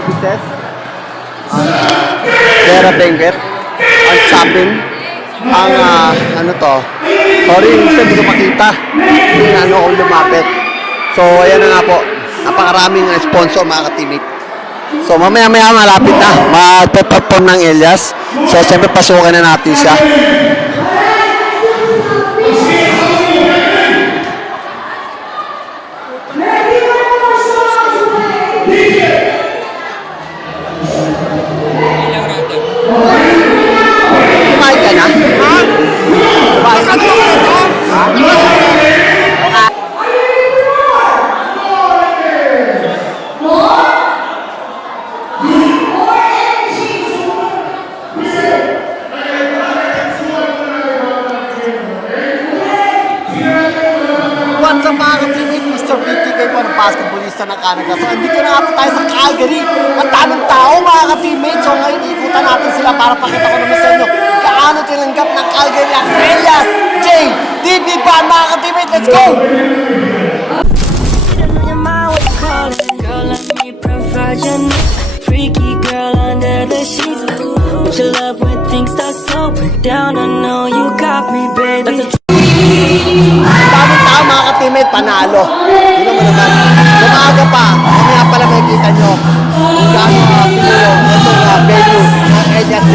services, ang Vera Benguet, ang shopping, ang ano to, sorry, hindi ko makita, yung ano kung lumapit. So, ayan na nga po, napakaraming sponsor mga ka-teammate. So, mamaya-maya malapit na, magpe-perform ng Elias. So, siyempre pasukan na natin siya. Kumain ka na? Ha? Kumain ka na? What's up mga ka-teammate? Mr. BT kayo po ng basketballista ng Canada. So, andito na nga po tayo sa Calgary. Ang daming tao mga ka-teammate. So, ngayon ikutan natin sila para pakita ko naman sa inyo kaano tinanggap ng Calgary ang Elias J. DB Band mga ka-teammate. Let's go! Freaky girl under the sheets. With your love when things start slowing down. I know you got me, baby. Daming tao mga ka-teammate, panalo. Yun naman. Umaga pa, mamaya pala makikita nyo kung gaano pinulong itong venue ng Elias J.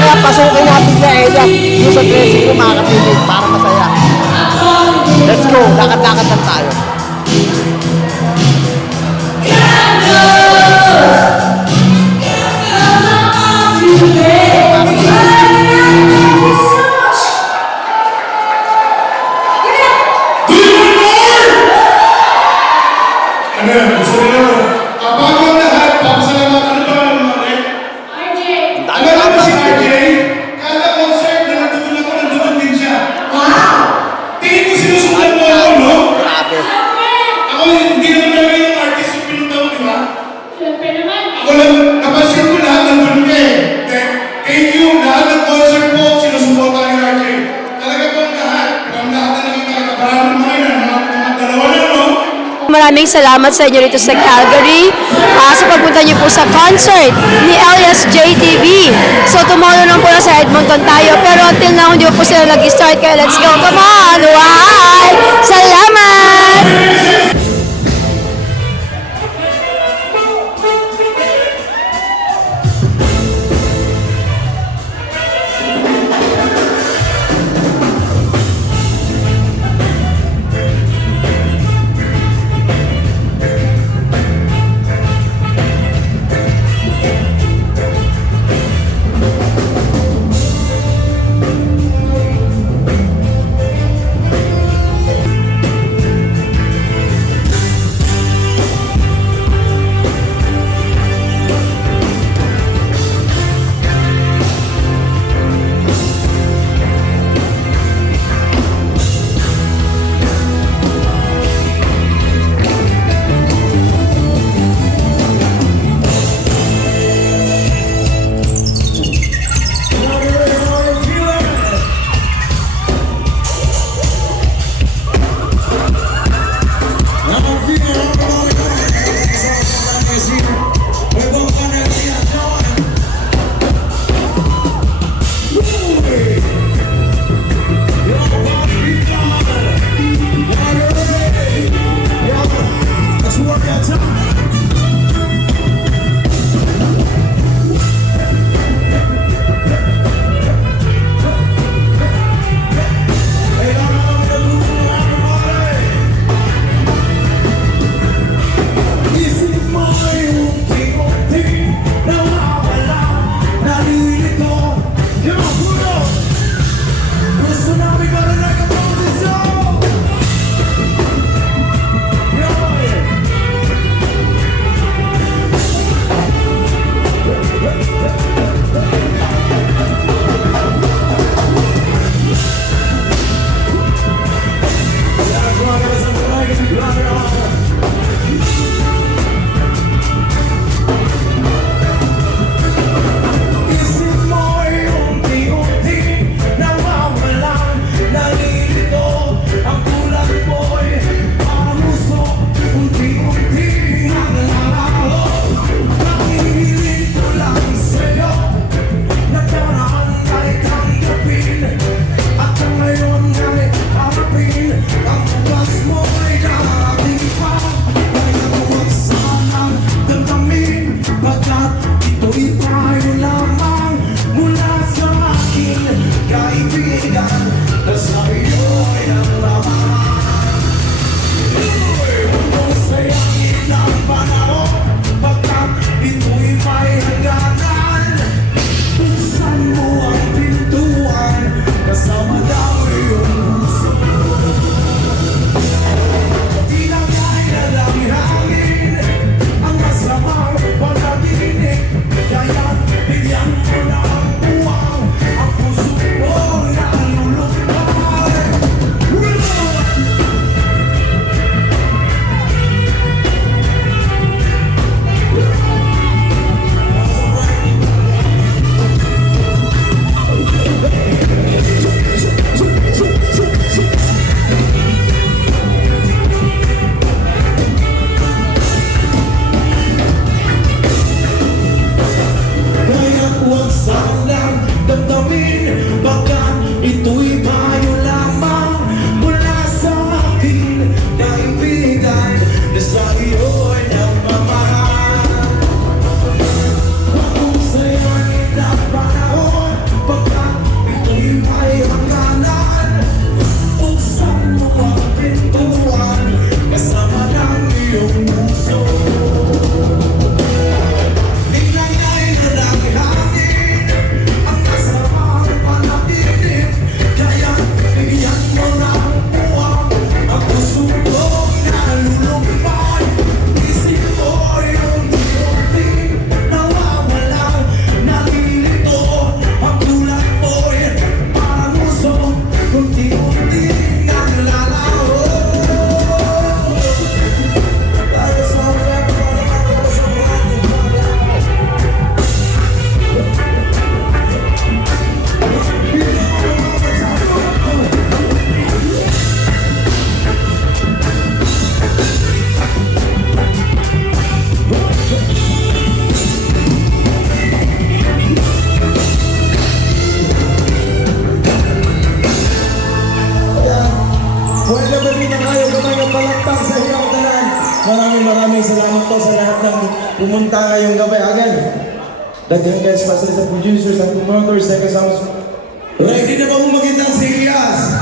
Kaya pasukin natin na Elias yung sa dressing room mga ka-teammate para masaya. Let's go, lakad-lakad lang tayo. Maraming salamat sa inyo rito sa Calgary sa pagpunta niyo po sa concert ni Elias JTV. So tomorrow lang po na sa Edmonton tayo, pero until now hindi po sila nag-start, kaya let's go, come on! Why? Salamat! maraming salamat po sa lahat ng pumunta ngayong gabi. Again, daghan kayo especially sa producers at promoters na kasama. Ready na ba mo makita si Elias?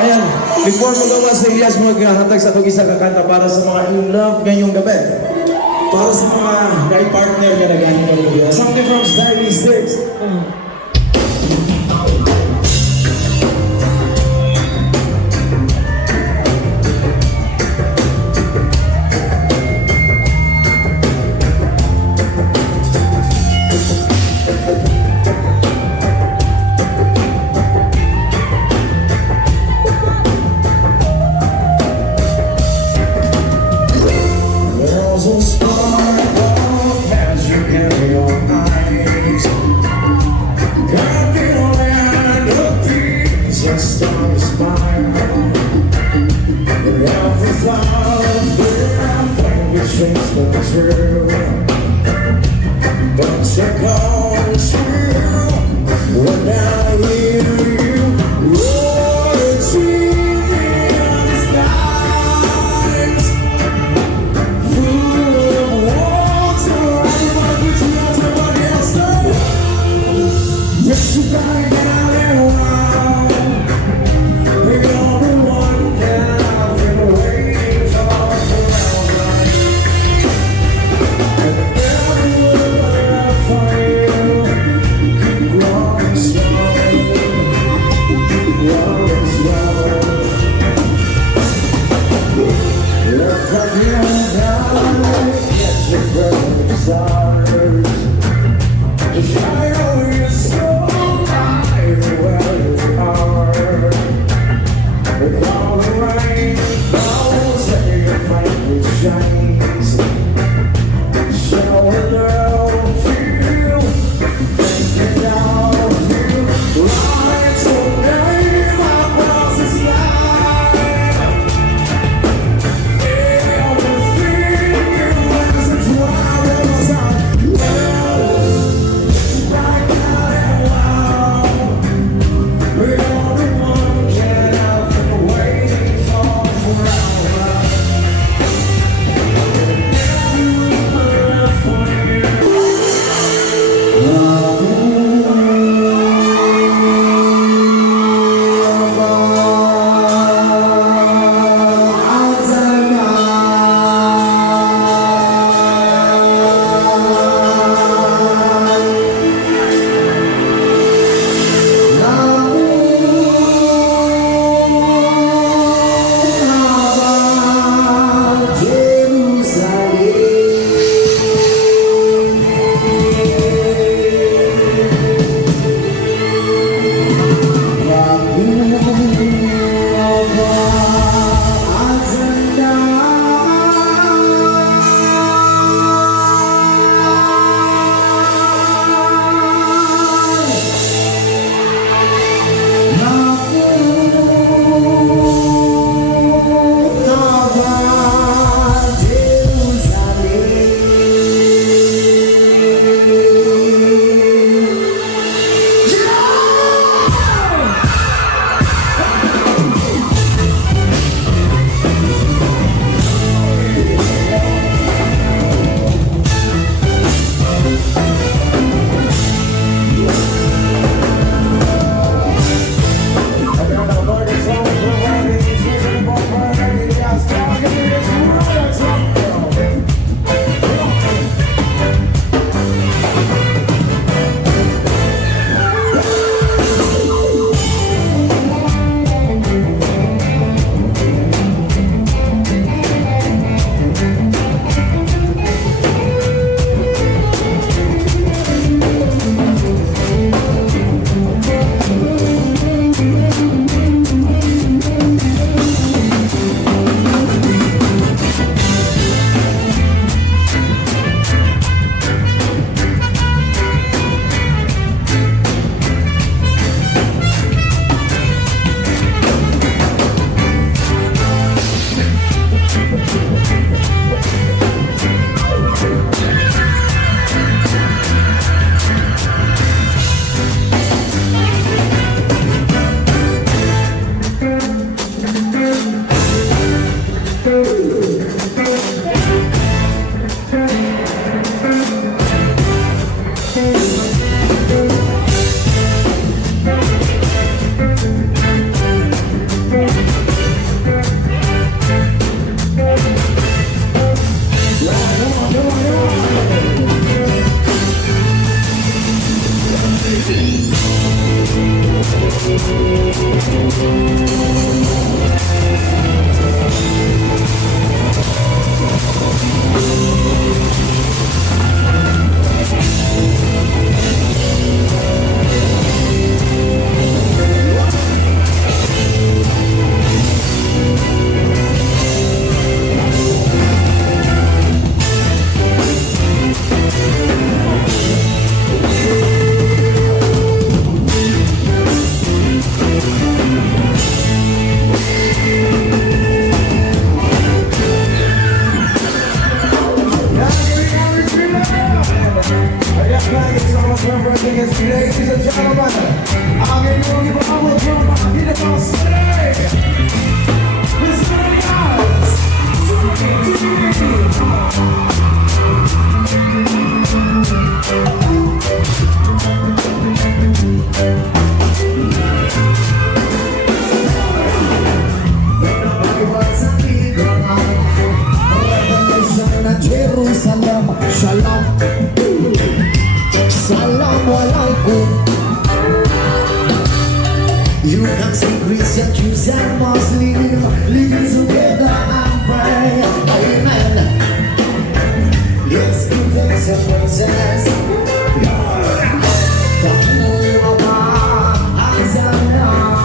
Ayan, before mo gawa si Elias, maghatag sa itong isa kakanta para sa mga in love ngayong gabi. Para sa mga partner na nag-ahin ngayong gabi. Something from Stylish 6. There's a sparkle as you carry your eyes. God can land a piece and start a smile. Every flower that we chase the true, but check on true. When I hear you, oh, it's easy on the skies. Yes, you gotta get out and wow. You're the one that I've been waiting for around. And everywhere I find you, keep growing strong, keep growing strong. If I can't die, catch your breath inside. Just try over your soul, where you are. With all the rain falls, and your light shines. Show a little feel, thinking of you. Light so name across the sky. Everything is a drive of us out. Ladies and gentlemen, ang inyong ibabaw from Makinabang City, Mr. Elias Jerusalem, Shalom, Salam Alaikum. You can see Christian, Jews and Muslim living together and pray. Amen. Let's give thanks and praises. The whole of our Azana.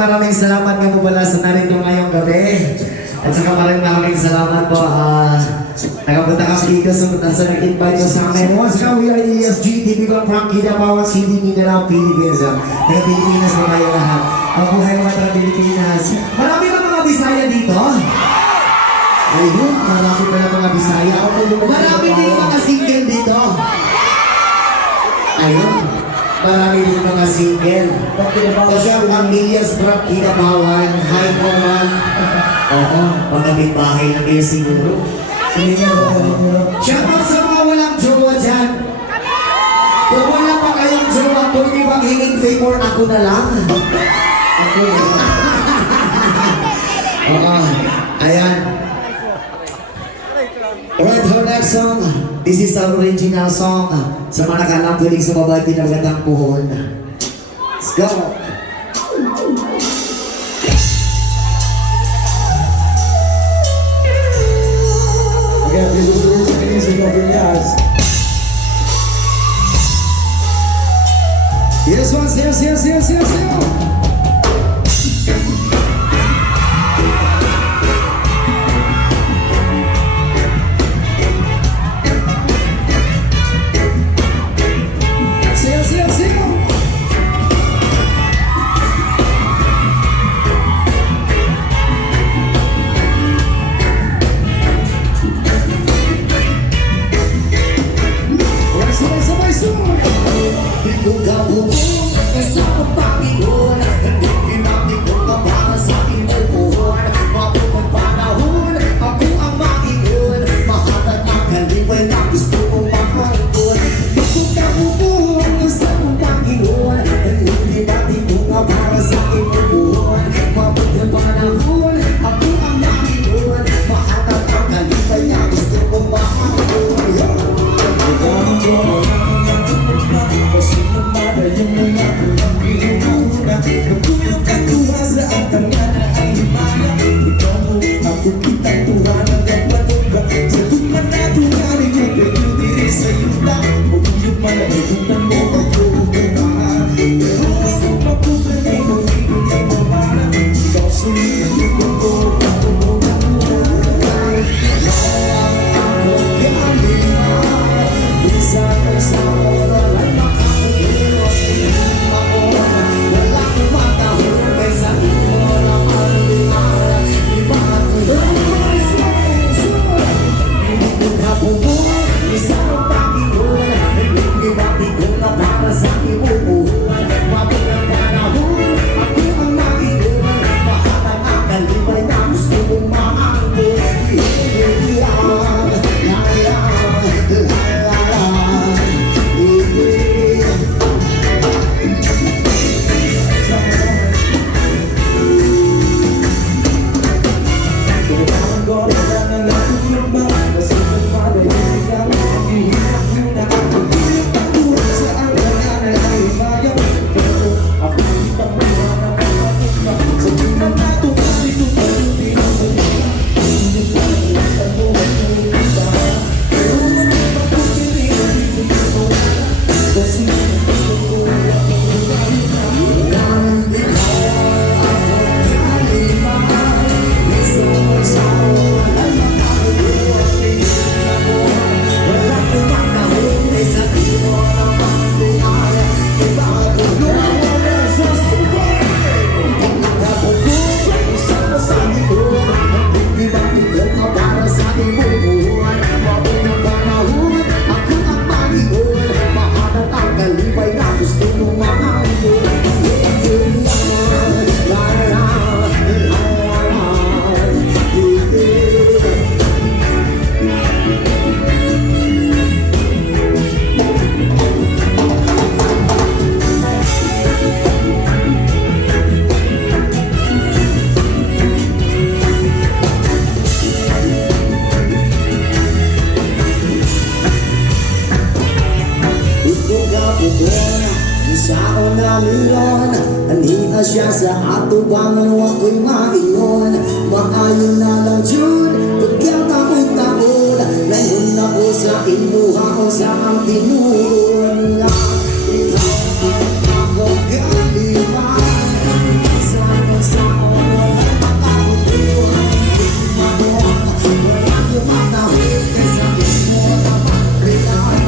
Maraming salamat nga po pala sa narito ngayong gabi. At saka maraming salamat po nakapunta kami dito sa nag-invite nyo sa amin. Once again, we are ESG TV from Kidapawan City, Mindanao, Philippines. Taga-Pilipinas na kayo lahat. Mabuhay mga taga-Pilipinas. Marami ba mga Bisaya dito? Ayun, marami pala mga Bisaya. Marami din mga single dito. Ayun. Marami din mga single. Kasi ang pamilyas from Kidapawan, hi po man. Oo, magkabit bahay na kayo siguro. Shoutout sa mga walang jowa dyan. Kung wala pa kayong jowa, pwede bang hinging favor ako na lang? Ako na lang. Oo, ayan. Alright, our next song. This is our original song. Sa mga nakalang tulig sa babae, pinagandang puhon. Let's go! Again, this is the music of Elias. Yes, once, yes. kaliron. Anita siya sa atubangan, wako'y maingon. Maayo na lang June, pagkataon-taon. Ngayon na ko sa imuha o sa ang tinuon. Ikaw ang ako kaliman. Isang sa ono ay makakutuhan. Wala yung matahid kasi mo na magkailangan.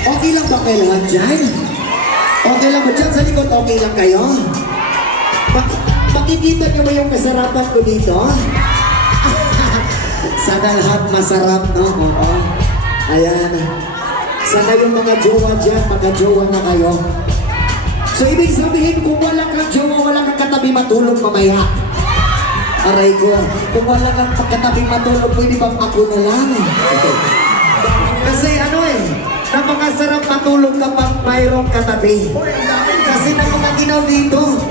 Okay lang ba kayo lahat dyan? Okay lang ba dyan sa likod? Okay lang kayo? Makikita niyo ba yung kasarapan ko dito? Sana lahat masarap, no? Oo. Ayan. Sana yung mga jowa dyan, mga-jowa na kayo. So, ibig sabihin, kung wala kang jowa, wala kang katabi matulog mamaya. Aray ko, kung wala kang katabi matulog, pwede bang ako na lang? Kasi ano napakasarap matulog kapag mayroong katabi. Kasi napakaginaw dito.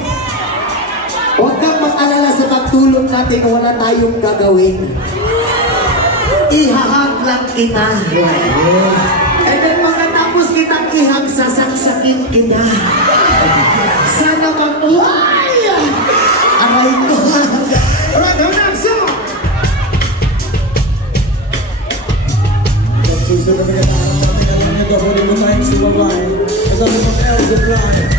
Huwag kang mag-alala sa pagtulog natin kung wala tayong gagawin. Ihahag lang kita. And then pagkatapos kitang ihag, sasaksakin kita. Sana mag-uhay! Aray ko. Alright, now next song! Kapag mo tayo sa babae, kasama mo El Supply.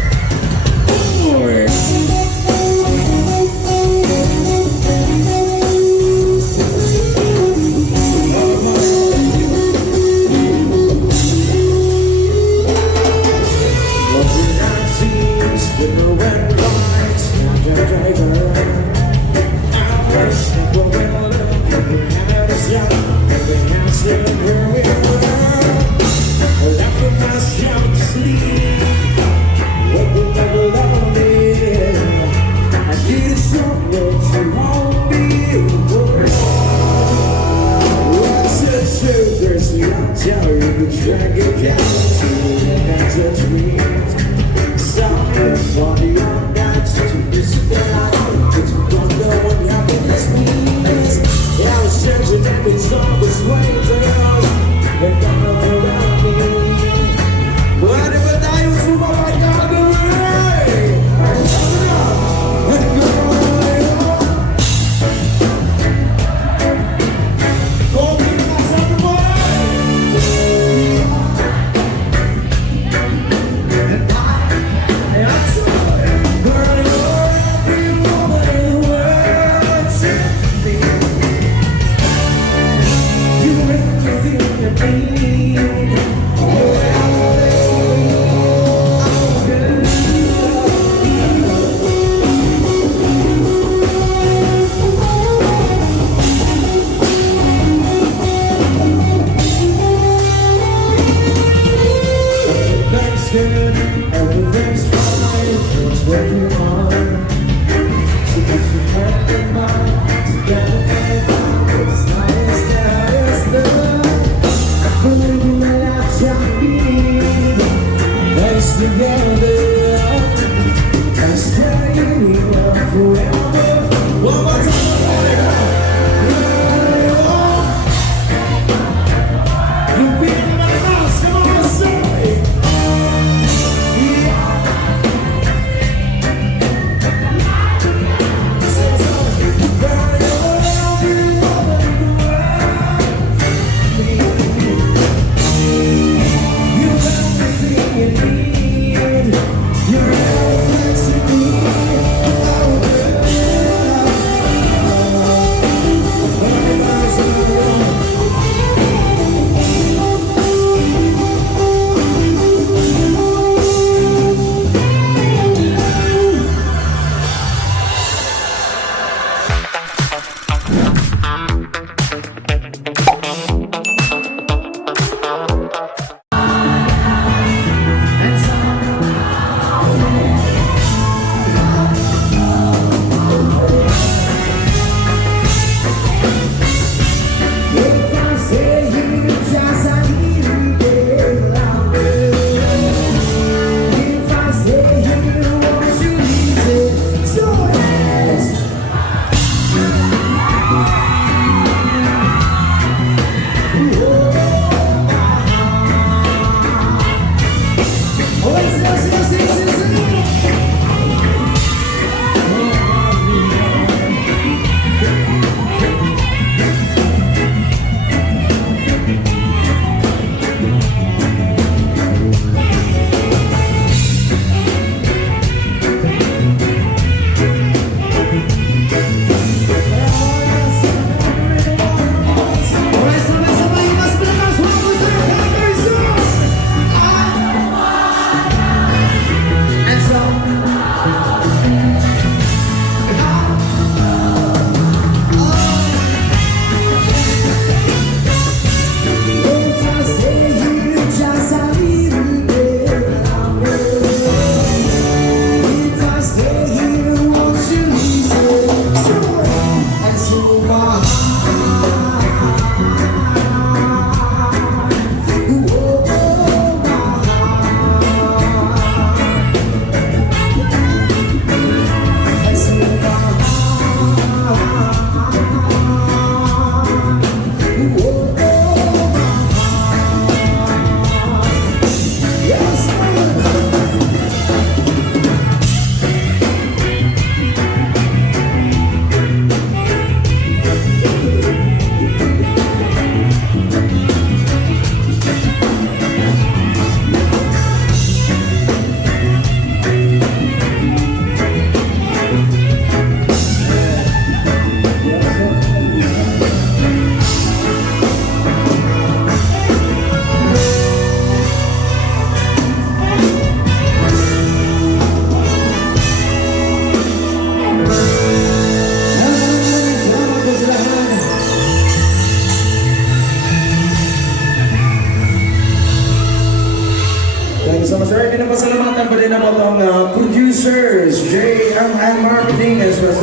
pasalamatan pa rin naman ang producers, JM and Marketing, as well as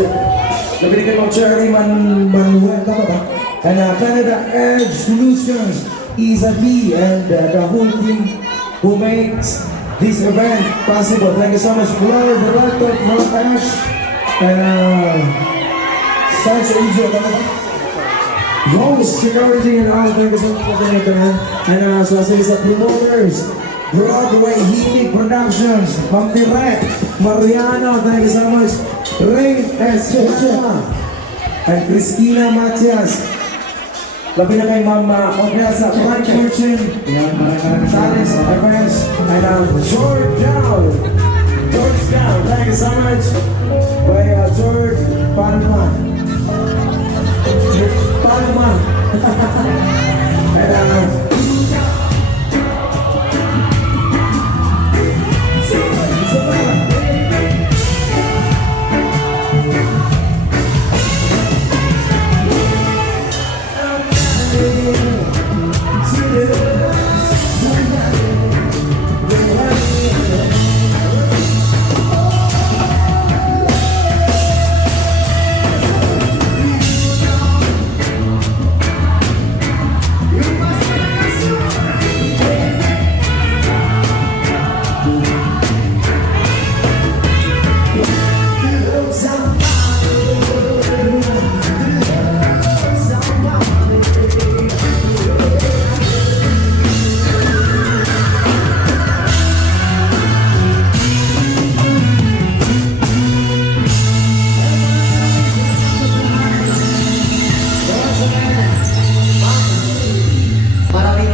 nabigyan ng Cherry Manuel, tama ba? And Canada Edge Solutions, Isa B, and the whole team who makes this event possible. Thank you so much, Floor Director, Floor Edge, and Sarge Ujo, tama ba? Host, security, and all, thank you so much for the internet. And as well as the promoters, Broadway Healing Productions, Ma'am Direk, Mariano, thank you so much. Ray Escocha, and Christina Matias. Labi na kay Ma'am Opiasa, Frank Fortune, Salis Evans, and George Down. George Down, thank you so much. By George Palma. Palma. And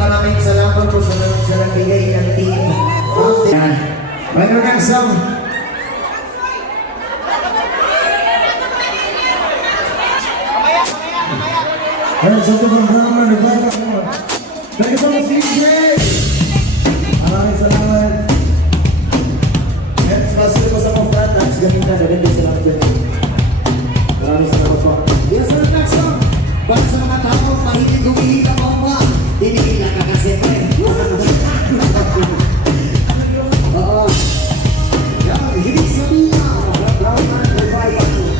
maraming salamat po sa nagbigay ng team. Mayroon ng isang Here's something from Brahman, the Bible. Thank you so much, CJ! Maraming salamat. And spasibo po sa mga friends, gamitan na rin din sila dyan. Maraming salamat po. Yes, sir, next song. Para sa mga tao, mahilig humihila mo mga hinihila ka kasi. Oo. Yan, hilig sabihin na. Brown man, revival.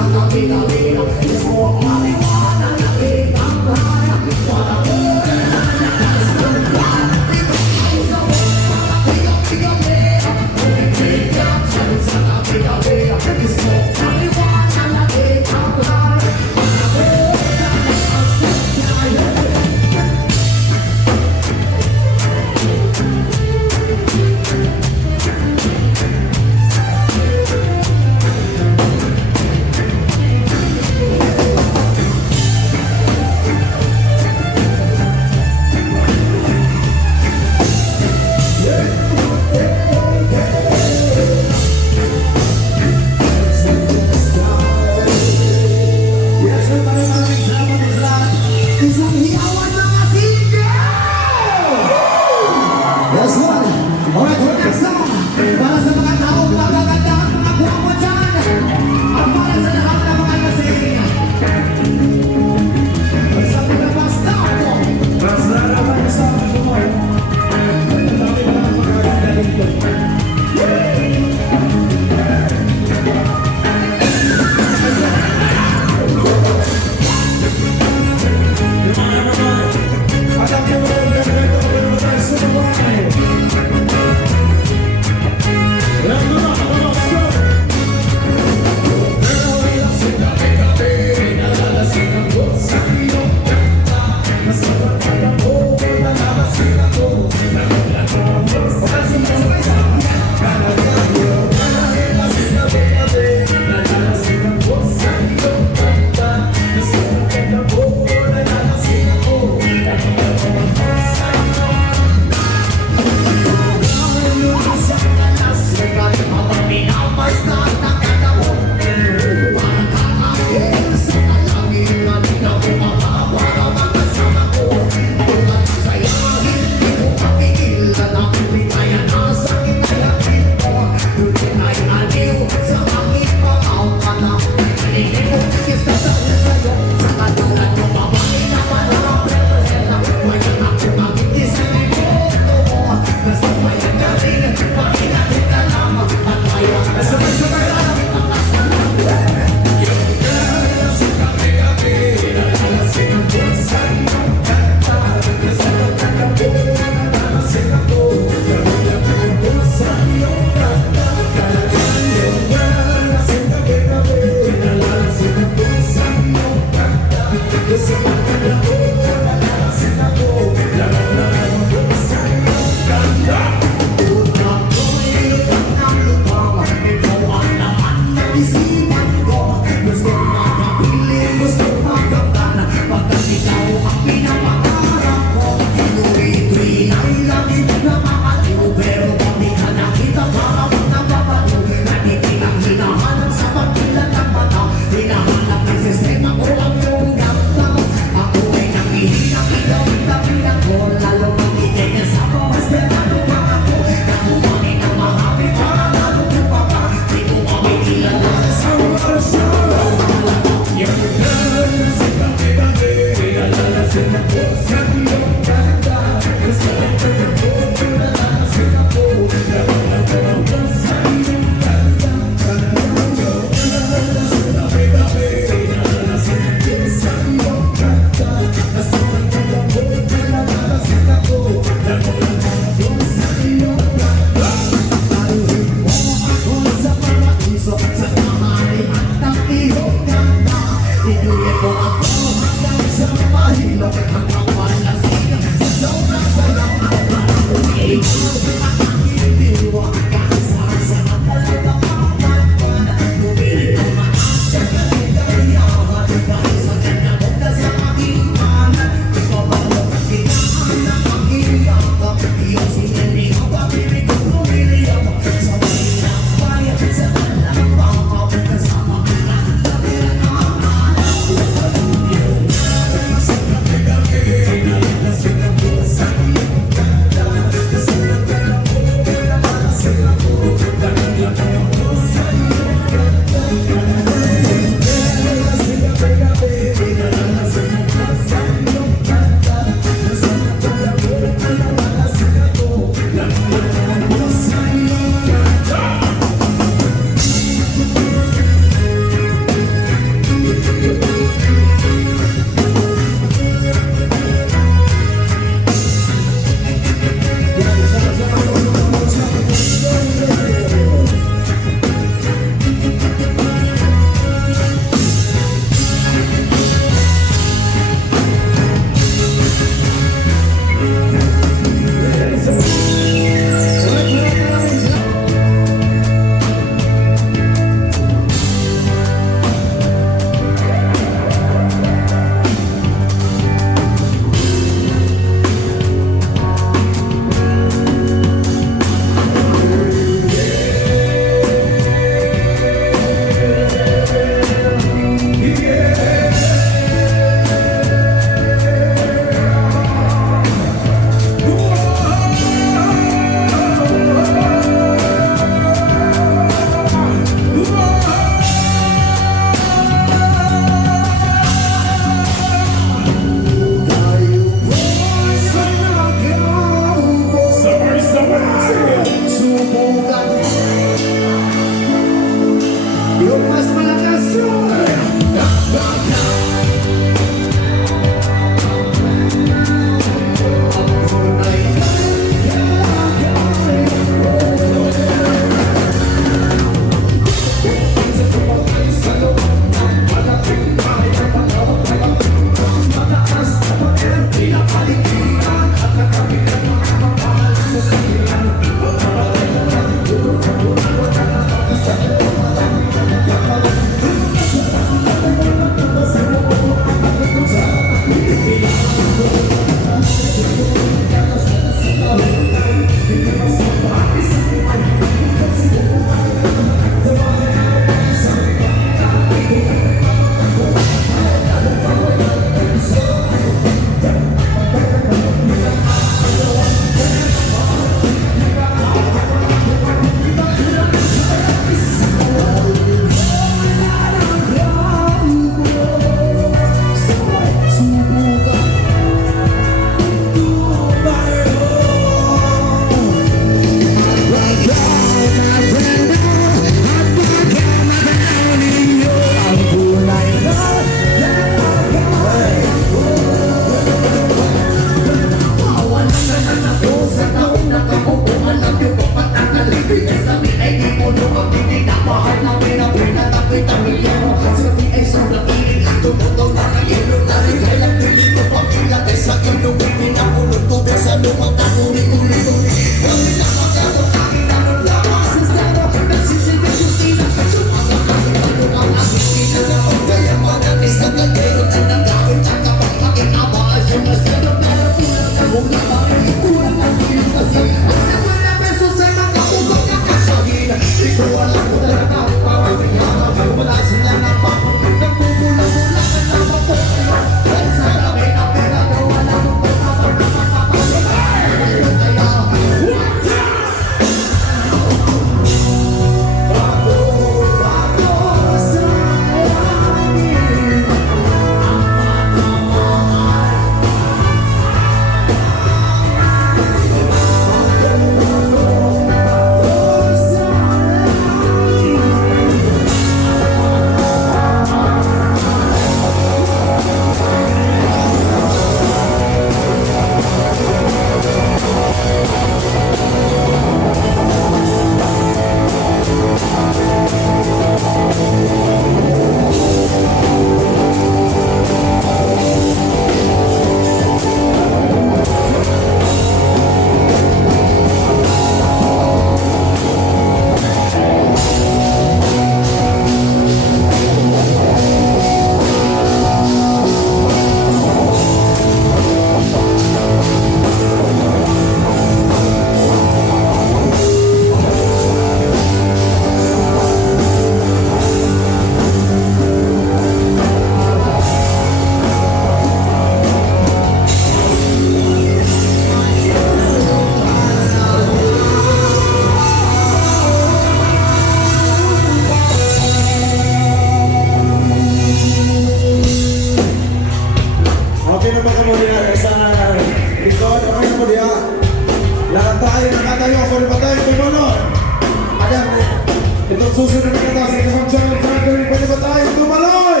Itong susunod na kita sa Ibang Channel Factory, pwede ba tayo tumaloy?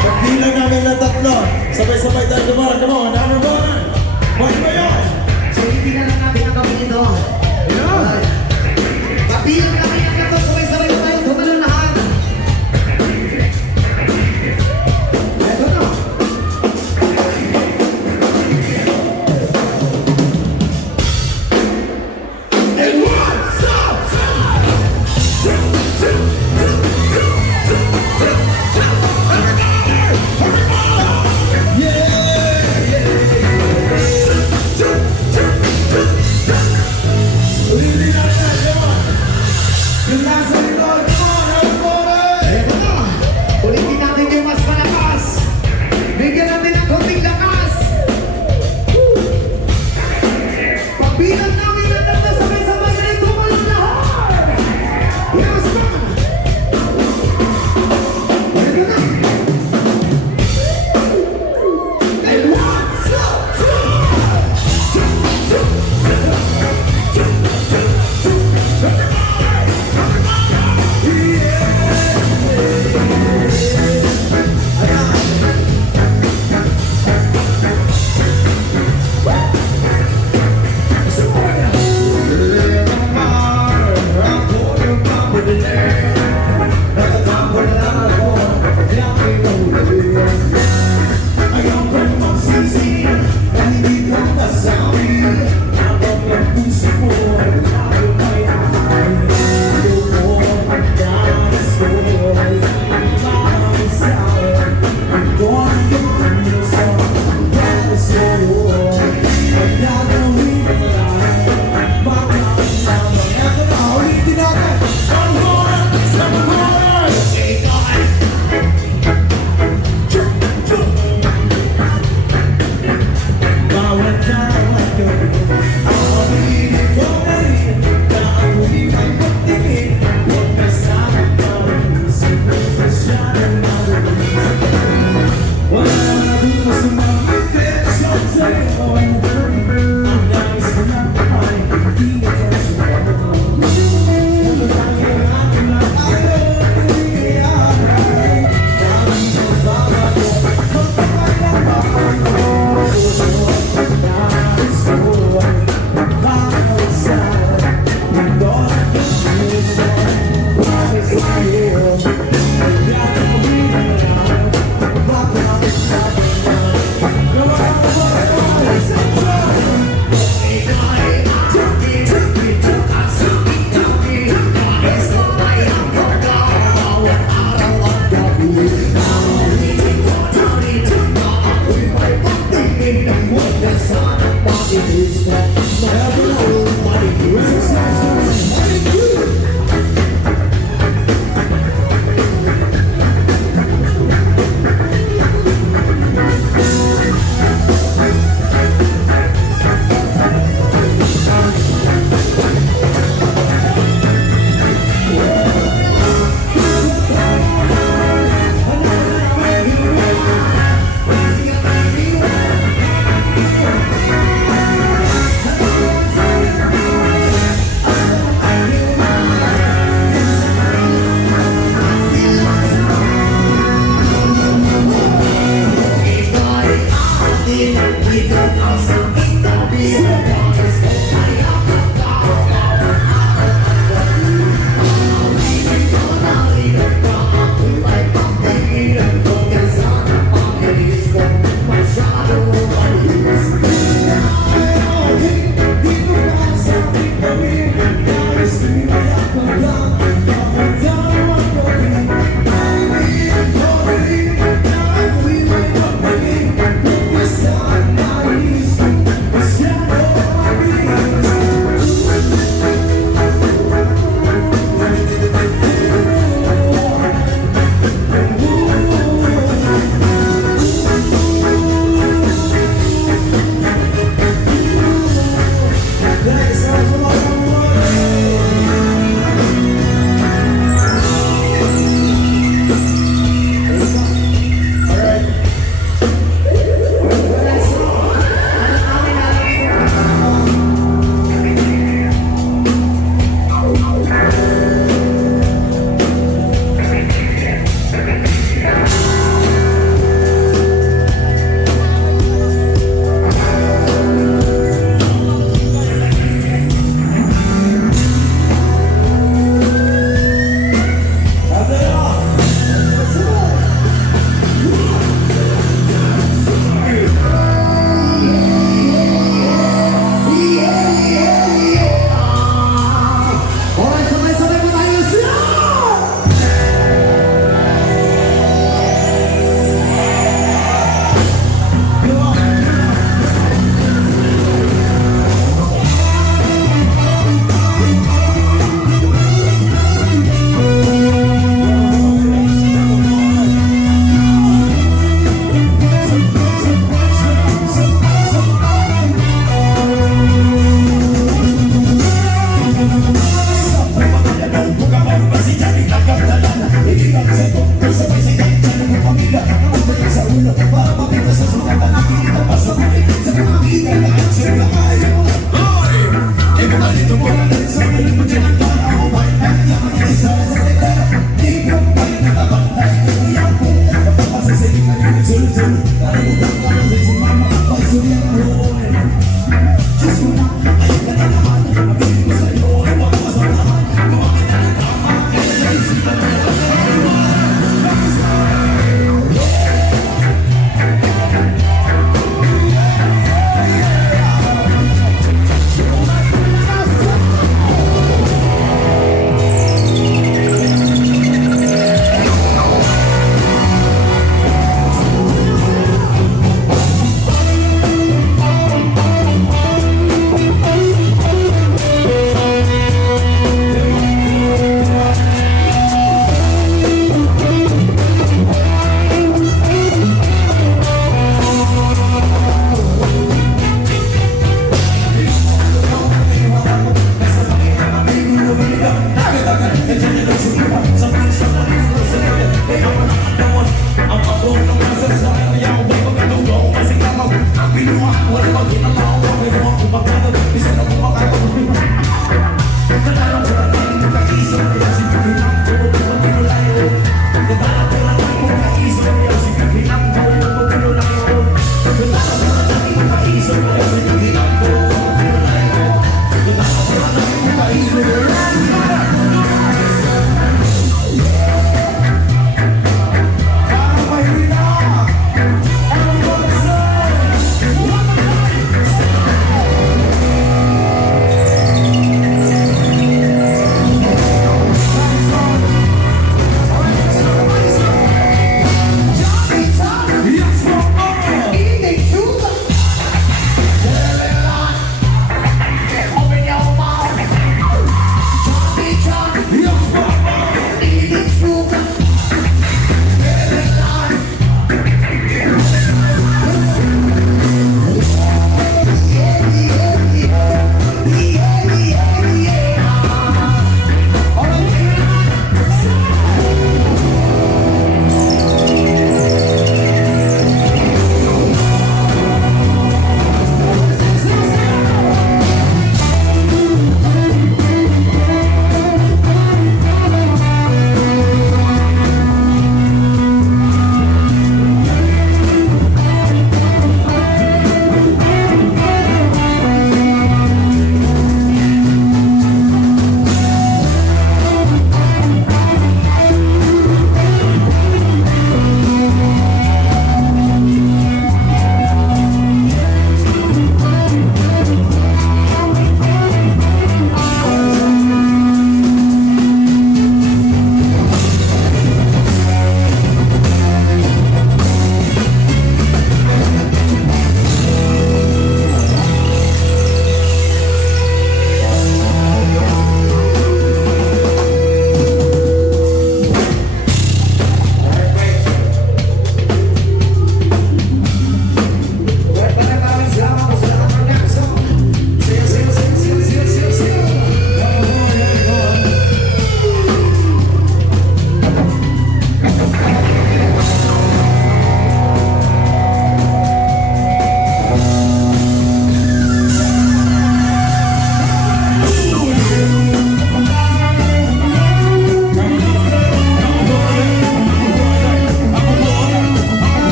Pagbilang namin ng tatlo, sabay-sabay tayo tumalon. Come on, number one. Pwede ba yun? So, hindi na lang natin ang gawin ito. Yeah. Kapilang namin ang ito, sabay-sabay na tayo tumalon lahat. Eto na. And one, stop! Yeah!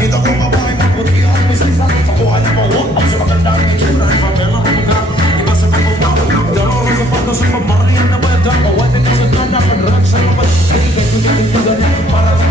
Nakita ko babae maputi ang bisisa. Pakuha na pawag ang sa magandang itsura. Ipapela ko mga iba sa kapag dalawa sa pato sa pabarihan na bayad. Kawatin ka sa ganda. Padrag sa kapag para sa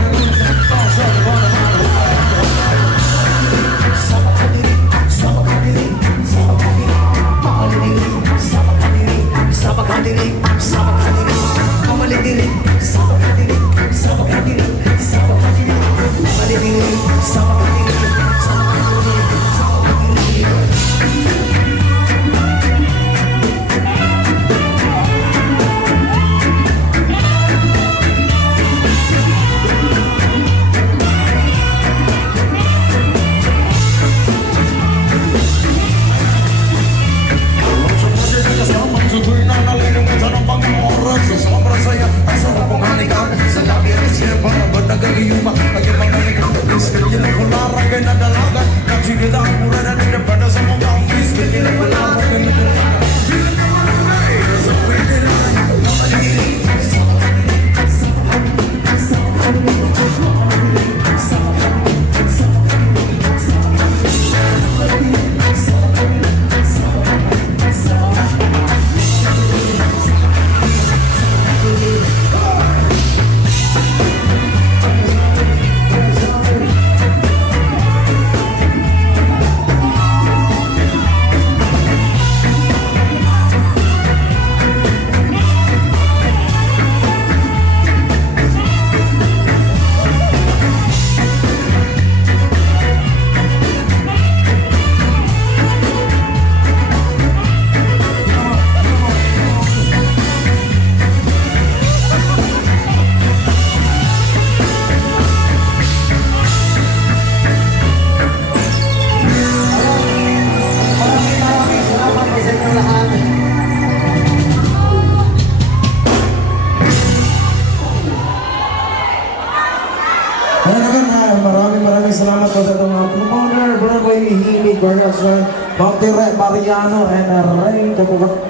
maraming salamat po sa itong mga promoter, Broadway, Himig, Production, Monterrey, Mariano, and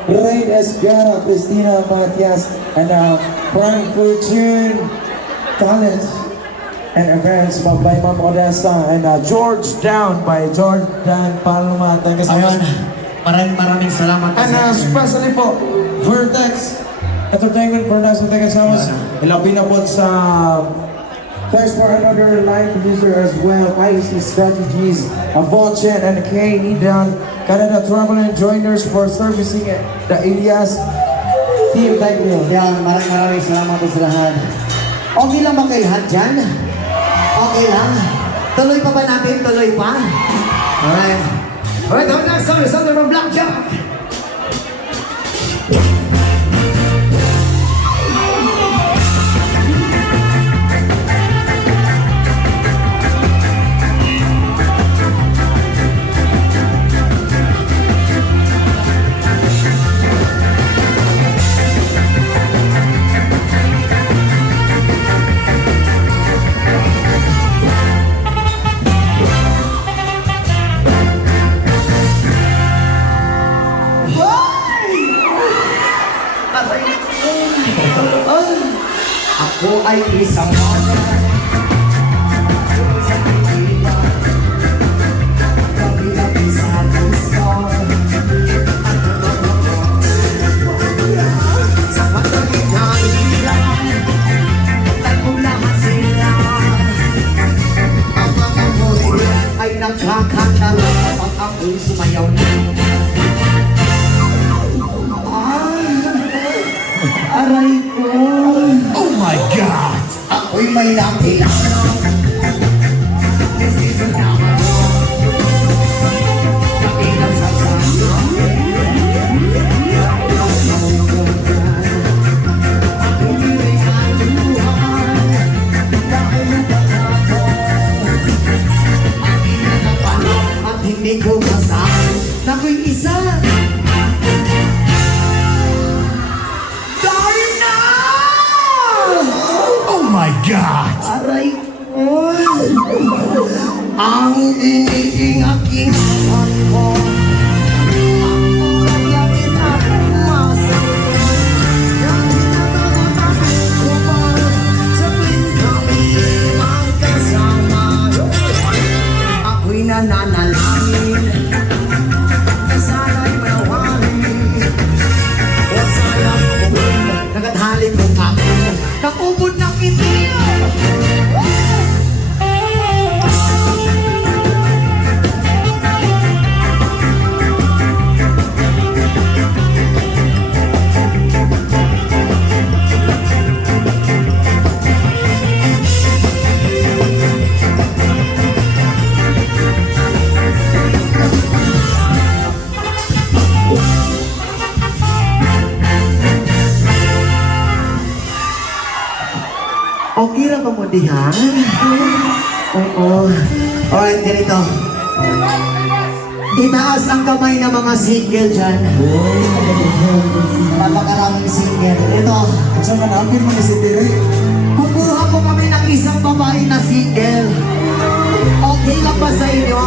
Rain Esguerra, Cristina Matias, and Frank Fortune, Talents, and events by Ma'am Odessa, and George Down by Jordan Palma. Thank you so much. Maraming salamat. And especially po, Vertex Entertainment Production. Thank you so much. Ilabi na po sa thanks for another line producer as well, IC Strategies, Avon Chen, and Kay Nidan, Canada Travel and Joiners for servicing the Elias team. Thank you. Yan, maraming salamat po sa lahat. Okay lang ba kayo lahat dyan? Okay lang? Tuloy pa ba natin? Tuloy pa? Alright. Alright, our next song is something from Blackjack. Ako ay isang mga isang pagkila kabilang isang gusto sa pagkakitan nila tagong lahat sila ang mga muli ay nagkakandala pag ako'y sumayaw na aray ko. Oh my God! Ako'y may nakilala. This is a drama. Nakilang sa sa'yo. Ako'y binigyan ng buhay. Dahil nagkakato. Aking nakapalo at hindi ko masabi na ako'y isa. My God! Aray ko! Ang iniingat-ingatan ko ang mga langit at umasagot dahil nakakatabi ko pa sa tuwing kami magkasama. nananalangin na sana'y manawali. O sayang kung nagadhalik ng akin nakubod ng ngiti. Okay ra ba mo dihan? Oo. Alright, ganito. Itaas ang kamay ng mga single dyan. Napakaraming single. Ito. Saan ka namin mga si Tere? Kukuha po kami ng isang babae na single. Okay lang ba sa inyo?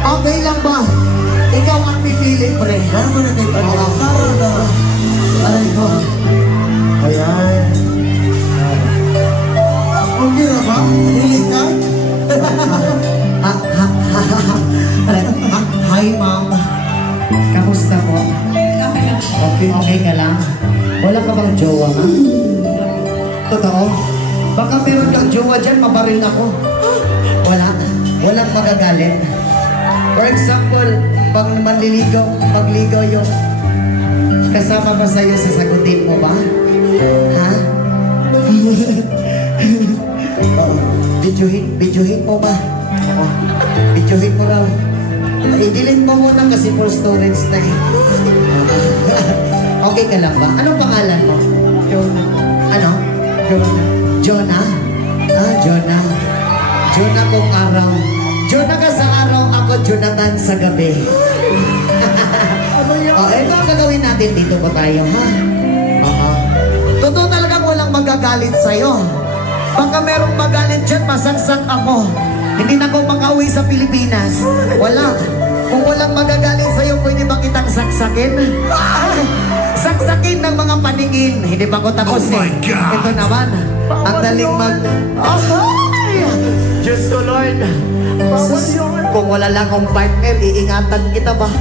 Okay lang ba? Ikaw ang pipili, pre. Ano ba natin? Tara na. Aray ko. Ayan. Okay na ba? Pili ka? Hi, ma'am. Kamusta po? Okay ka lang? Wala ka bang jowa, ma'am? Totoo? Baka meron kang jowa dyan, mabaril ako. Wala. Walang magagalit. For example, pag magligaw yung kasama ba sa'yo, sasagutin mo ba? Ha? Videohin mo ba? Oh, videohin mo raw. I-delete mo muna kasi for storage na eh. Okay ka lang ba? Anong pangalan mo? Jonah. Ano? Jonah? Ah, Jonah. Jonah kung araw. Jonah ka sa araw, ako Jonathan sa gabi. Oh, ito ang gagawin natin dito po tayo, ha? Oo. Totoo talagang walang magagalit sa'yo. Baka merong magalit dyan, masaksak ako. Hindi na ako makauwi sa Pilipinas. Wala. Kung walang magagalit sa'yo, pwede ba kitang saksakin? Saksakin ng mga paningin. Hindi pa ko tapos Ito naman, ang daling Ay! Diyos ko, Lord. Sus, kung wala lang akong partner, iingatan kita ba?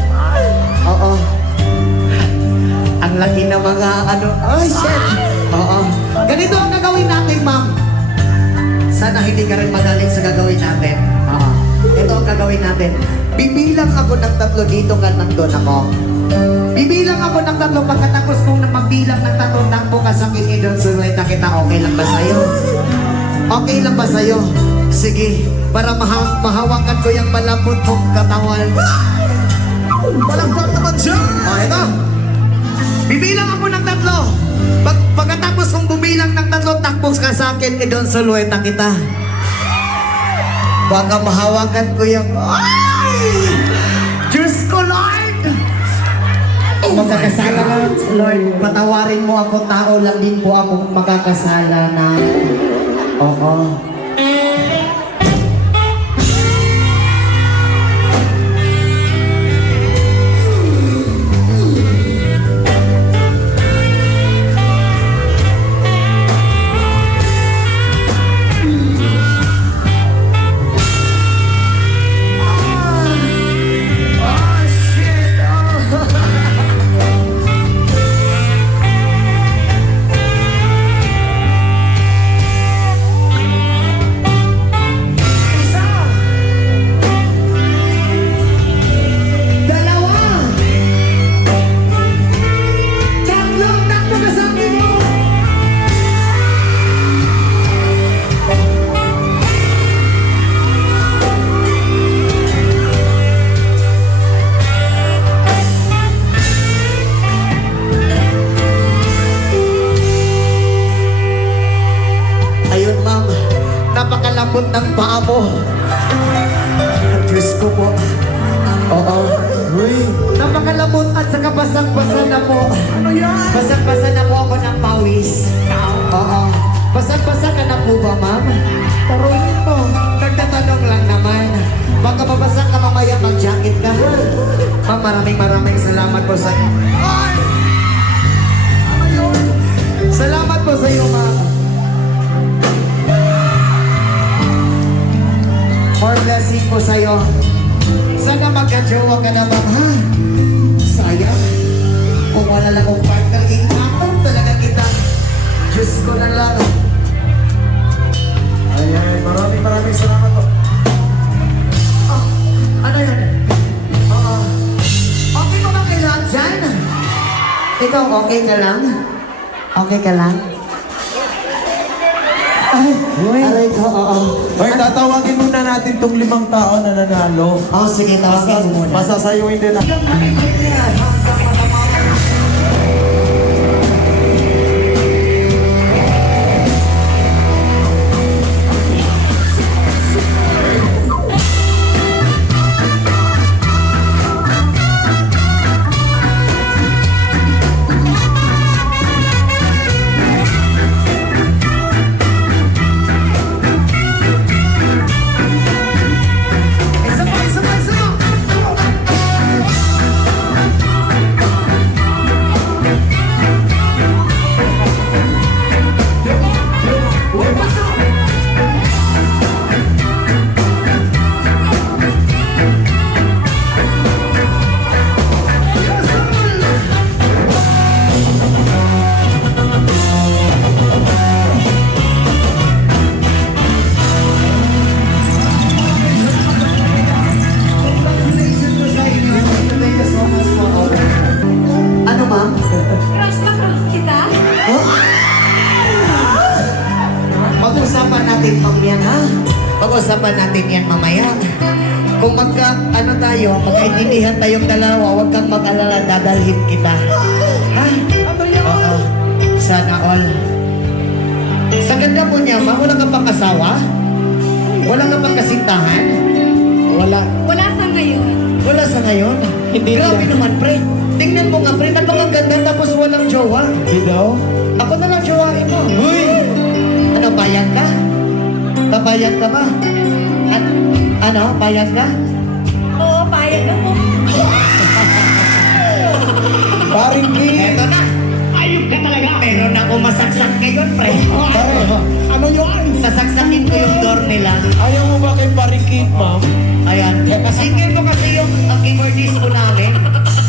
Oo. Ang laki ng mga Ay, shit! Oo. Ganito ang gagawin natin, ma'am. Sana hindi ka rin magaling sa gagawin natin. Oo. Ito ang gagawin natin. Bibilang ako ng 3 dito ka nandun ako. Bibilang ako ng 3 pagkatapos kong magbilang ng 3 takbo ka sa akin idol suweta kita. Okay lang ba sa'yo? Okay lang ba sa'yo? Sige, para mahawakan ko yung malambot mong katawan. Malambot naman siya! Ito. Bibilang ako ng 3. Pagkatapos kong bumilang ng 3 takbos ka sa akin, idol sulueta kita. Baka mahawakan ko yung... Diyos ko, Lord! Magkakasala na, Lord. Patawarin mo ako, tao lang din po ako magkakasala na. Oo. Napakalambot ng paa mo. Diyos ko po. Oo. Napakalambot at saka basang-basa na po. Ano yan? Basang-basa na po ako ng pawis. Oo. Basang-basa ka na po ba, ma'am? Tarunin mo. Nagtatanong lang naman. Baka mabasa ka mamaya, mag-jacket ka. Ma'am, maraming salamat po sa... Ay! Ano yun? Salamat po sa iyo, ma'am. More blessing po sa'yo. Sana magka-jowa ka na, ma'am, ha? Sayang. Kung wala lang akong partner, ingatan talaga kita. Diyos ko na lang. Ayan, maraming salamat po. Oh, ano yan? Oo. Okay mo ba kay lahat dyan? Ikaw, okay ka lang? Okay ka lang? Ay, aray ko, oo. Hoy, tatawagin muna natin tong 5 tao na nanalo. Oh, sige, tawagin mo muna. Pasasayuin din natin. Isa pa, isa pa, isa pa! Congratulations po sa inyo. Thank you so much po. Ano, ma'am? Crush na crush kita? Pag-usapan natin mamaya, ha? Pag-usapan natin yan mamaya. Kung ano tayo, magkaintindihan tayong dalawa, huwag kang mag-alala, dadalhin kita. Ha? Oo. Sana all. Sa ganda mo niya, ma, wala ka pang asawa? Wala ka pang kasintahan? Wala. Wala sa ngayon. Wala sa ngayon? Hindi Grabe nila. naman, pre. Tingnan mo nga, pre. Napakaganda tapos walang jowa. Hindi daw? Ako na lang jowain mo. Uy! Ano, payag ka? Papayag ka ba? Ano, payag ka? Oo, payag ako. Paring King! Eto na. Ayun ka talaga. Meron ako masaksak ngayon, pre. Pare, ano yun? Sasaksakin ko yung door nila. Ayaw mo ba kay Paring King, ma'am? Ayan. Pasingin mo kasi yung keyboardist ko namin.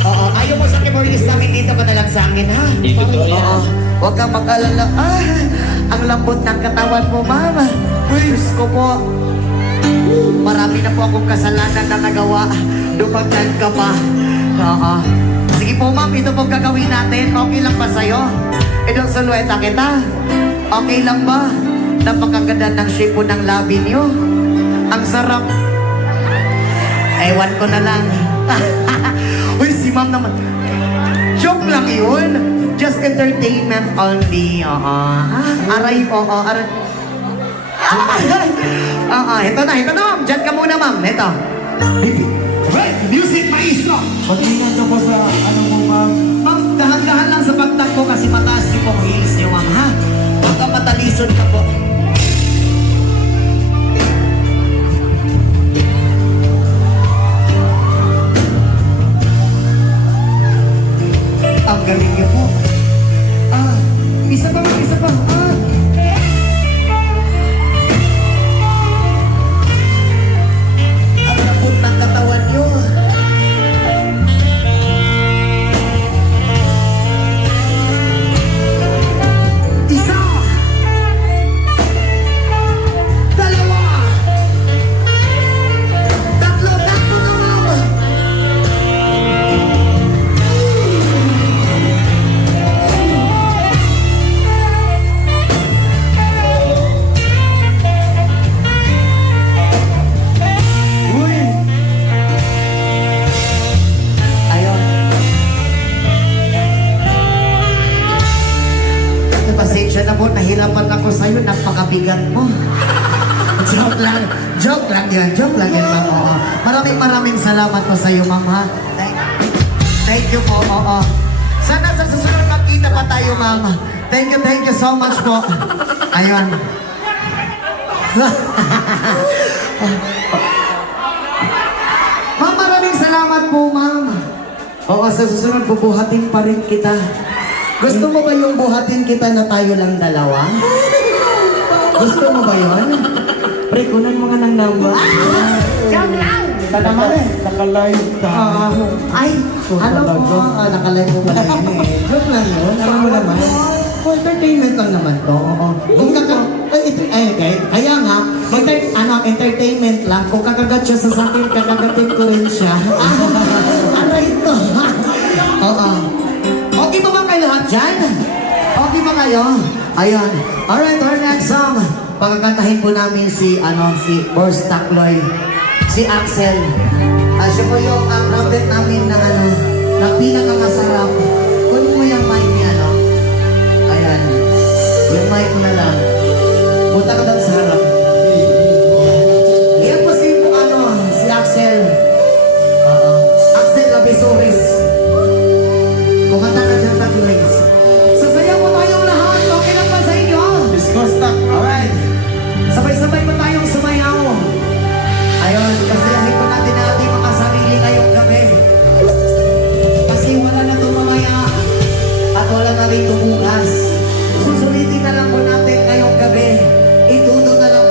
Oo. Ayaw mo sa keyboardist namin dito ka na lang sa akin, ha? Oo. Huwag kang mag-alala. Ang lambot ng katawan mo, mama. Diyos ko po. Marami na po akong kasalanan na nagawa. Dumagdan ka pa. Oo. Sige po, ma'am. Ito po gagawin natin. Okay lang ba sa'yo? Idong sulueta kita. Okay lang ba? Napakaganda ng shape po ng labi niyo. Ang sarap. Ewan ko na lang. Uy, si ma'am naman. Joke lang yun. Just entertainment only. Oo. Aray, oo. Aray. Ito na, ma'am. Diyan ka muna, ma'am. Ito. Music maestro. Mag-ingat ka po sa ano mo, ma'am. Ma'am, dahan-dahan lang sa pagtakbo kasi mataas yung pong heels niyo, ma'am, ha? Huwag ka matalisod ka po. Ang galing niyo po. Isa pa, ma'am, isa pa. Ang lambot ng katawan niyo. Isa! Dalawa! Tatlo na, ma'am! Uy! Ayun. Pasensya na po, nahirapan ako sa'yo, napakabigat mo. Joke lang. Joke lang yan, ma'am. Oo. Maraming salamat po sa'yo, ma'am, ha? Thank you po, oo. Sana sa susunod magkita pa tayo, ma'am. Thank you so much po. Ayun. Ma'am, maraming salamat po, ma'am. Oo, sa susunod bubuhatin pa rin kita. Gusto mo ba yung buhatin kita na tayo lang dalawa? Gusto mo ba yun? Pre, kunan mo ka ng number. Joke lang! Tanaman eh. Naka-live ka. Ay, alam mo, nakalive mo pala yun eh. Joke lang yun, alam mo naman. Entertainment lang naman to. Oo. Kung kaya nga, entertainment lang. Kung kakagat siya sa sakin, kakagatin ko rin siya. Aray ito. Oo. Okay ba ba kayo lahat dyan? Okay ba kayo? Ayan. Alright, our next song. Pagkakantahin po namin si Boris Tacloy. Si Axel. Siya po yung trumpet namin na pinakamasarap. Kunin mo yung mic niya, no? Ayan. Yung mic mo na lang. Punta ka doon sa harap. Ayan po si Axel. Axel Labisuris. Kumanta ka dyan, Tacloy. Sasayaw mo tayong lahat. Okay lang ba sa inyo? Discuss tak. Alright. Sabay-sabay pa tayong sumayaw. Ayun, kasayahin po natin ang ating mga sarili ngayong gabi. Kasi wala na itong mamaya at wala na rin bukas. Susulitin na lang po natin ngayong gabi. Ituto na lang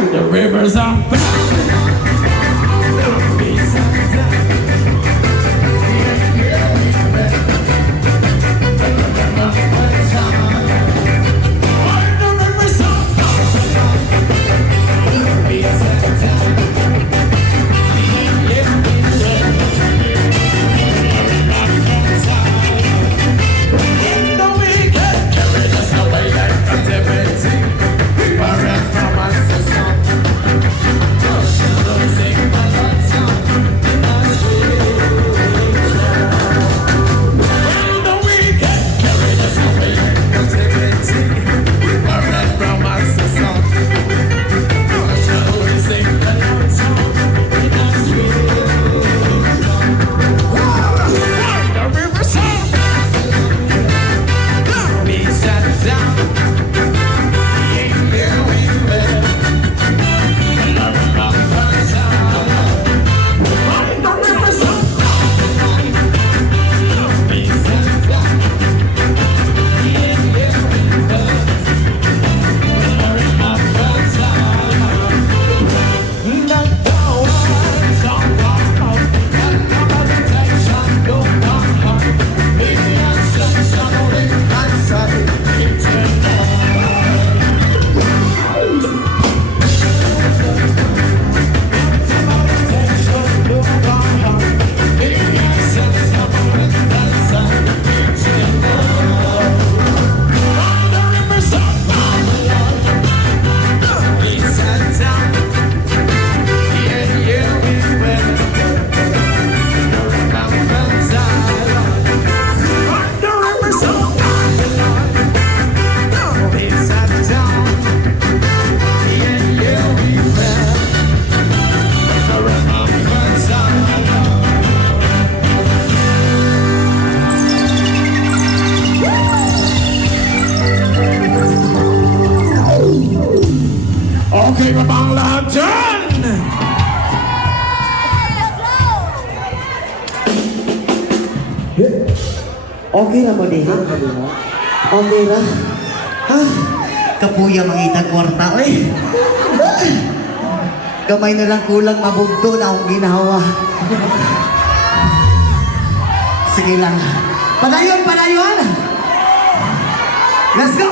The rivers are okay, babang lahat dyan! Okay ra mo din. Okay ra. Ha? Kapuya mangita kwarta eh. Kamay na lang kulang mabugto na akong ginawa. Sige lang. Padayon, padayon! Let's go!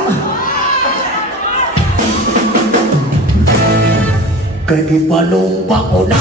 Kay gipanumpa ko na.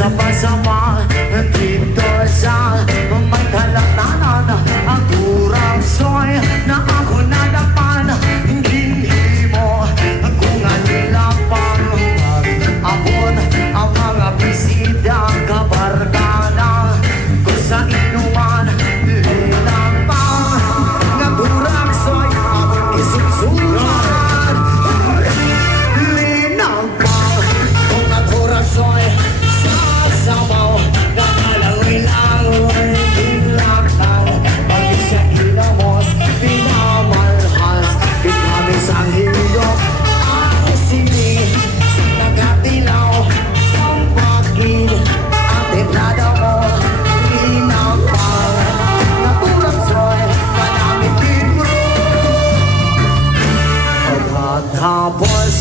Sama-sama dito sa may kalatanan ang turangsoy na ako nadapan. Hindi mo kung alila pang mag-abot ang mga bisita kabarkada ko sa inuman. Linang pang nga turangsoy ang isugsugan. Linang pang kung nga turangsoy sabaw na kalawin-lawin dinlaktaw pag siya inamos pinamalhas di kami sa hilok ang sini sa nagatilaw sa pagkil ang teplada mo inapang naturang soy panamit libro pagkatapos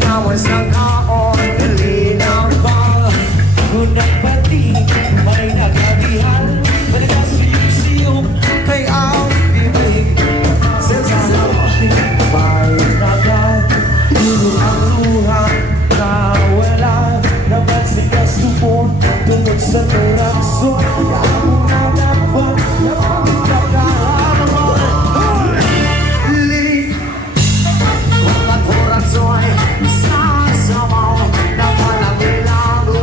naman sa kaon linang pang kunang pati may nagabihan Panagasiyong-siyong kay ang ibig sa salaw may nagal Dulo ang luha na wala naman sila supon tungkol sa turakso ang nanapan na pagkakahamon Lit kung ang turakso ay sasamaw na walang ilago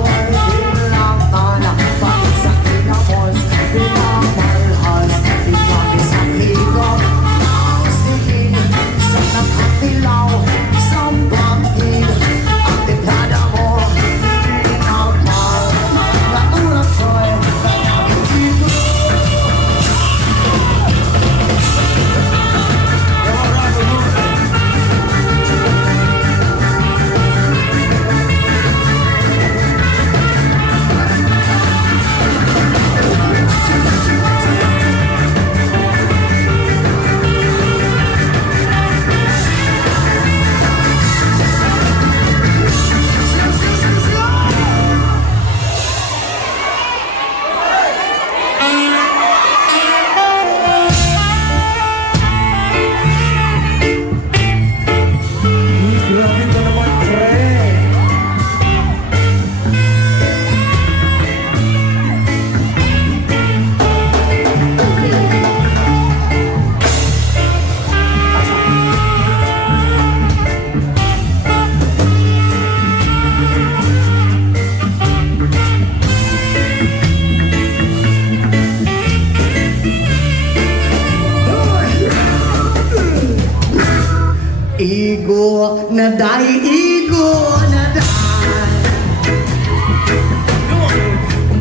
Igo na day, igo na day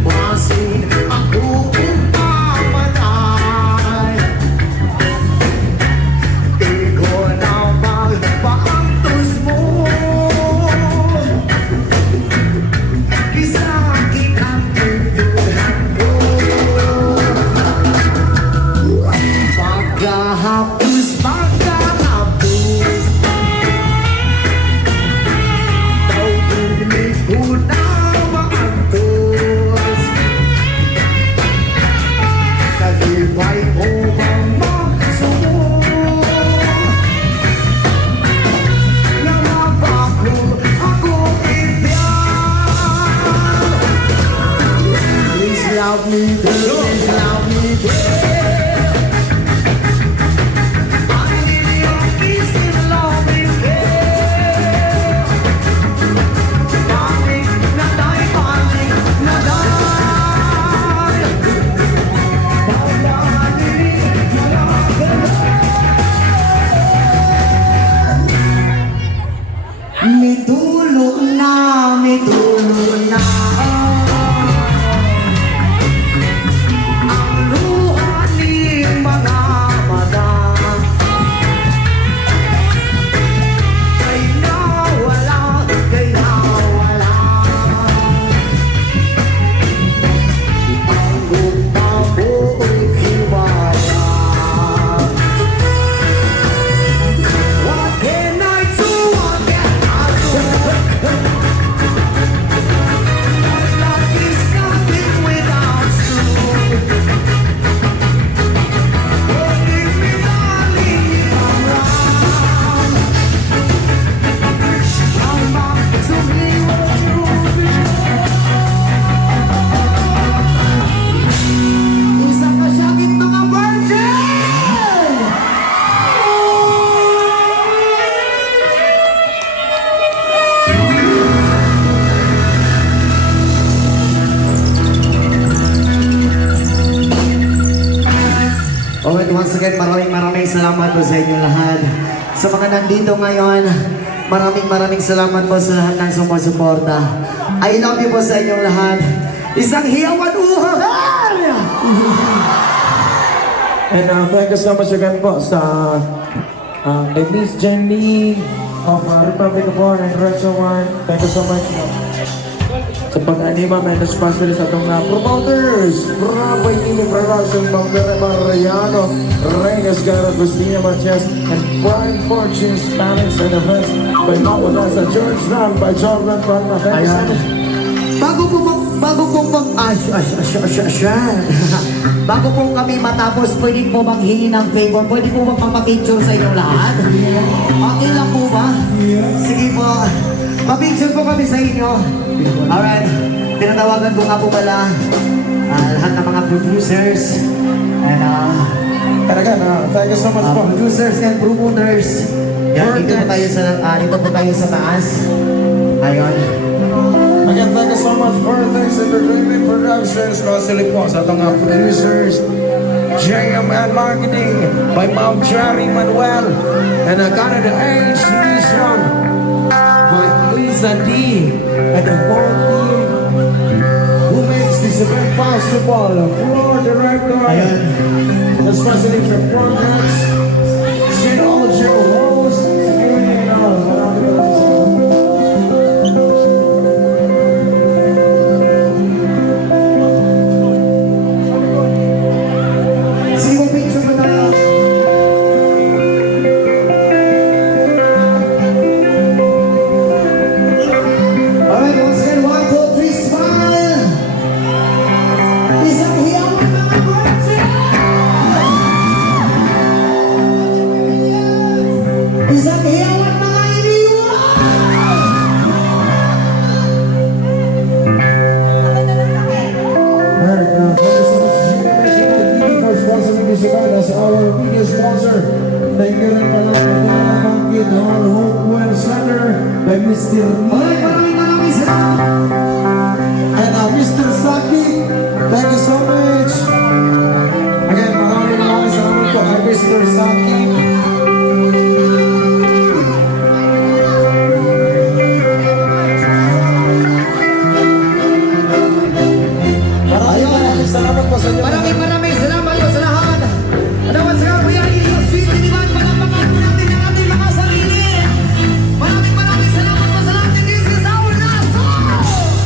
Basin ako umamatay Igo na magpaantos mo Kisakit ang tutuhan ko Pagkahapos, pagkahapos Kalipay mo bang magsumo Na mapako ako ibyan Please love me, please love me, I need your kiss and love me, Panik na day, panik na day Mitulog na, mitulog na Ang again, maraming salamat po sa inyo lahat. Sa mga nandito ngayon, maraming salamat po sa lahat ng sumusuporta. I love you po sa inyong lahat. Isang hiyawan uhahan! And thank you so much again po sa Miss Jenny of Republic of War and Director One. Thank you so much. Sa pag-anima, may sponsor sa itong promoters. Bravo, Inini Production, Bambere Mariano, Reyes Garrett, Christina Marquez, and Prime Fortune Spanish and Events by Mawadasa, George Ram, by Jordan Palma. Thank you so much. Bago po kami matapos, pwede po maghingi ng favor, pwede po magpapapicture sa inyong lahat. Okay lang po ba? Sige po, papicture po kami sa inyo. Alright, tinatawagan ko nga po pala lahat ng mga producers and Thank you so much po. producers and promoters. Yan, dito po tayo sa taas. Ayun. Again, thank you so much for this entertainment productions. Especially po sa itong producers, JMN Marketing by Ma'am Jerry Manuel and Canada Age Mission by Lisa D and the whole team who makes this event possible. Floor director, especially for projects, Genealogy, host, security and all. Sige po, picture mo tayo. Alright, once again, 1, 2, 3, smile! Isang hiyawan mga virgin! Isang hiyawan mga iniwan! Alright, thank you so much, GMA for sponsoring this event as our media sponsor. Thank you rin pala kay Dana Monkey, our Hopewell Center, by Mr. Alright, Lee maraming salamat! and Mr. Saki. Thank you so much. Again, maraming salamat po kay Mr. Saki. Maraming salamat po sa inyo. Maraming salamat po sa lahat. Dapat sa kuya Ilio Sweet, di ba? Palapakan po natin ang ating mga sarili. Maraming salamat po sa lahat. This is our last song!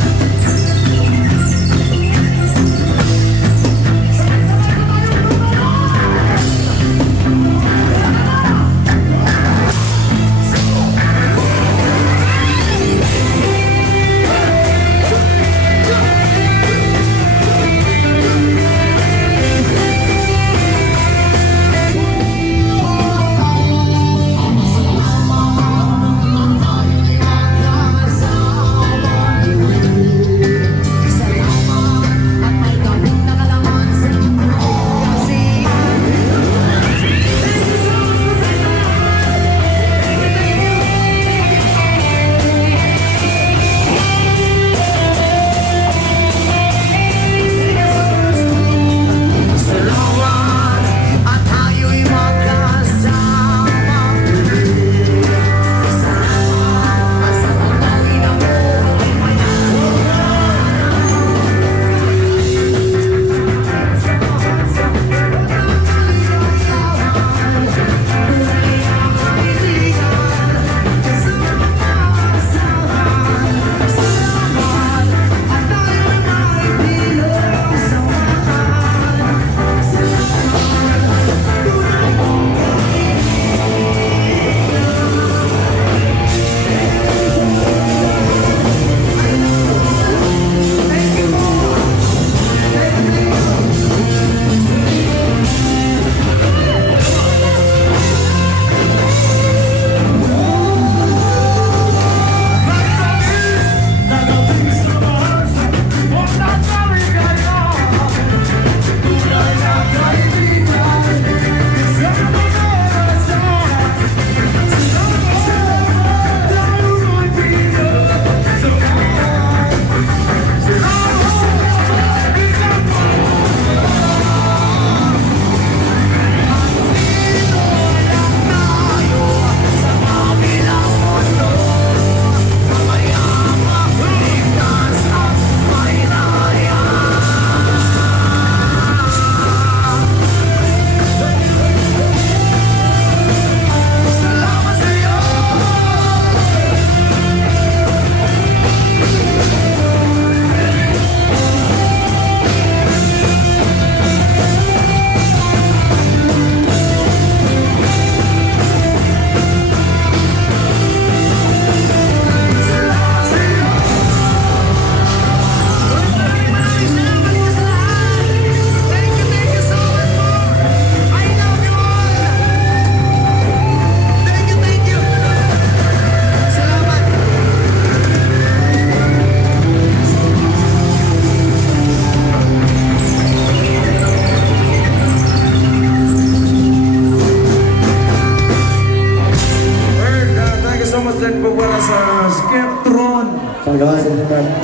1,000 po para sa Skeptron.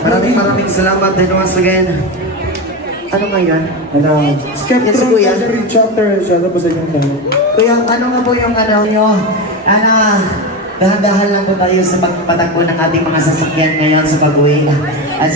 Maraming salamat din once again. Ano nga yan? Yes, Skeptron kuya. Calgary chapter. Shout out po sa inyo. Kuya, ano nga po yung ano nyo? Dahan-dahan lang po tayo sa pagpatakbo ng ating mga sasakyan ngayon sa pag-uwi. At